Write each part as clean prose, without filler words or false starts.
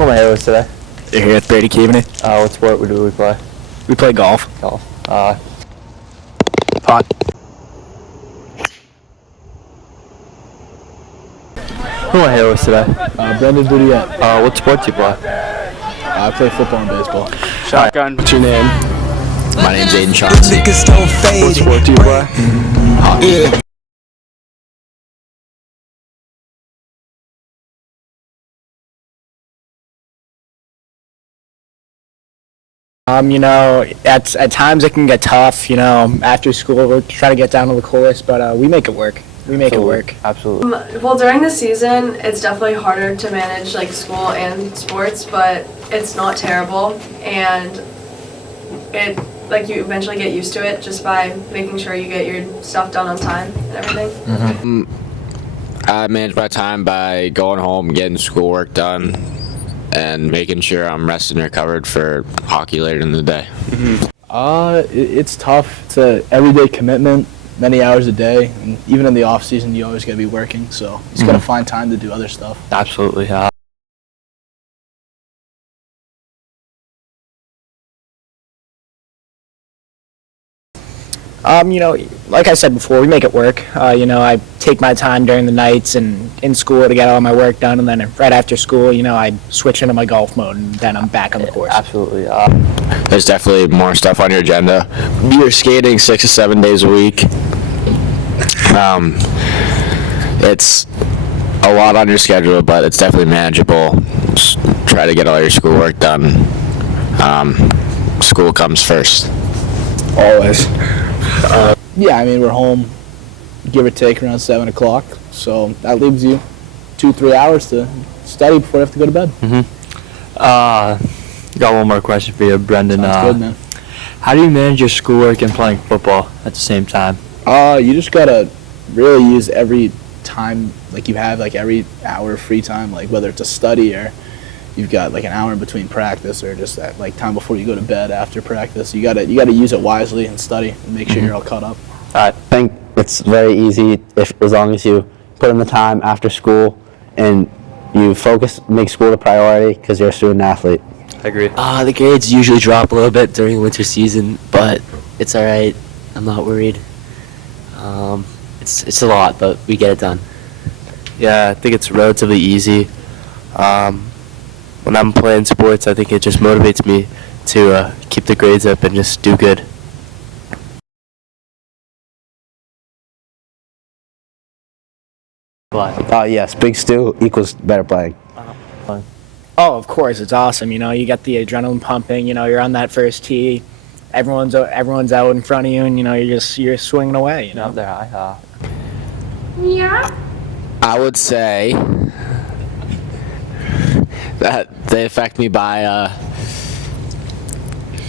What my hair was today? You're here with Brady Keaveney. What sport do we play? We play golf. Golf. Pot. What my hair was today? Brendan Boudiette. What sport do you play? I play football and baseball. Shotgun. What's your name? My name's Aiden Chauncey. What sport do you play? Hockey. At times it can get tough, after school we'll try to get down to the course, but we make it work. We make it work. Absolutely. Well, during the season, it's definitely harder to manage like school and sports, but it's not terrible, and you eventually get used to it just by making sure you get your stuff done on time and everything. I manage my time by going home, getting schoolwork done, and making sure I'm rested and recovered for hockey later in the day. It's tough. It's a everyday commitment, many hours a day, and even in the off season, you always got to be working. So you just got to find time to do other stuff. Absolutely. Like I said before, we make it work. I take my time during the nights and in school to get all my work done, and then right after school, I switch into my golf mode, and then I'm back on the course. Absolutely. There's definitely more stuff on your agenda. You're skating 6 to 7 days a week. It's a lot on your schedule, but it's definitely manageable. Just try to get all your schoolwork done. School comes first. Always. We're home, give or take, around 7 o'clock. So that leaves you 2-3 hours to study before you have to go to bed. Got one more question for you, Brendan. Sounds good, man. How do you manage your schoolwork and playing football at the same time? You just gotta really use every time you have, every hour of free time, whether it's a study or you've got an hour in between practice or just that time before you go to bed after practice. You gotta use it wisely and study and make sure you're all caught up. I think it's very easy as long as you put in the time after school and you make school the priority because you're a student athlete. I agree. The grades usually drop a little bit during the winter season, but it's all right. I'm not worried. It's a lot, but we get it done. Yeah, I think it's relatively easy. When I'm playing sports, I think it just motivates me to keep the grades up and just do good. Yes, big stew equals better playing. Oh, of course, it's awesome. You get the adrenaline pumping. You're on that first tee. Everyone's out in front of you, and you're swinging away. Up there high. Yeah. I would say that they affect me by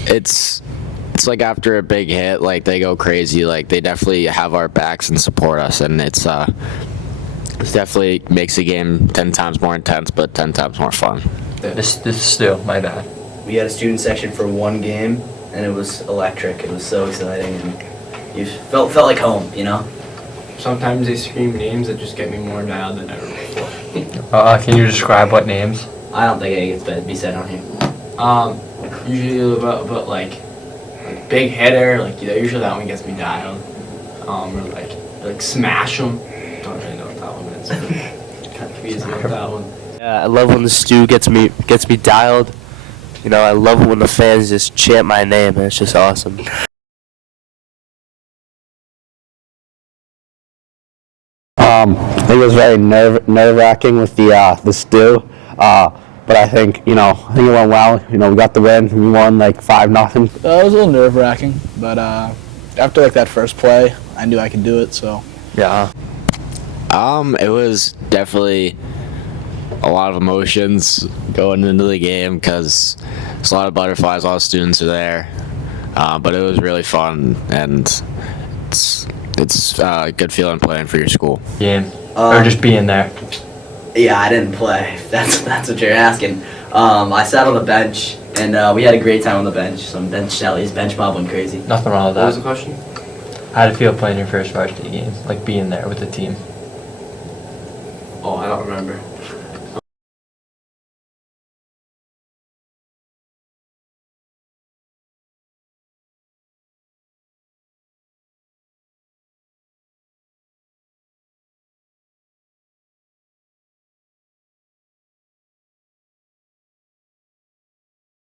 it's like after a big hit, they go crazy. They definitely have our backs and support us, and it definitely makes the game 10 times more intense, but 10 times more fun. This is still my bad. We had a student section for one game, and it was electric. It was so exciting, and you felt like home, Sometimes they scream names that just get me more dialed than ever before. Can you describe what names? I don't think it gets to be said on here. Usually about big hitter, usually that one gets me dialed. Or smash them. Don't really know what that one is. Kind of confused about that one. Yeah, I love when the stew gets me dialed. I love when the fans just chant my name, and it's just awesome. I think it was very nerve-wracking with the stew, but I think it went well. We got the win. We won 5-0. It was a little nerve-wracking, but after that first play, I knew I could do it. So Yeah. It was definitely a lot of emotions going into the game because there's a lot of butterflies. A lot of students are there, but it was really fun, and it's a good feeling playing for your school. Game. Or just being there. Yeah, I didn't play. That's what you're asking. I sat on the bench, and we had a great time on the bench. Some bench Shelly's bench mob went crazy. Nothing wrong with that. What was the question? How did it feel playing your first varsity game? Being there with the team? Oh, I don't remember.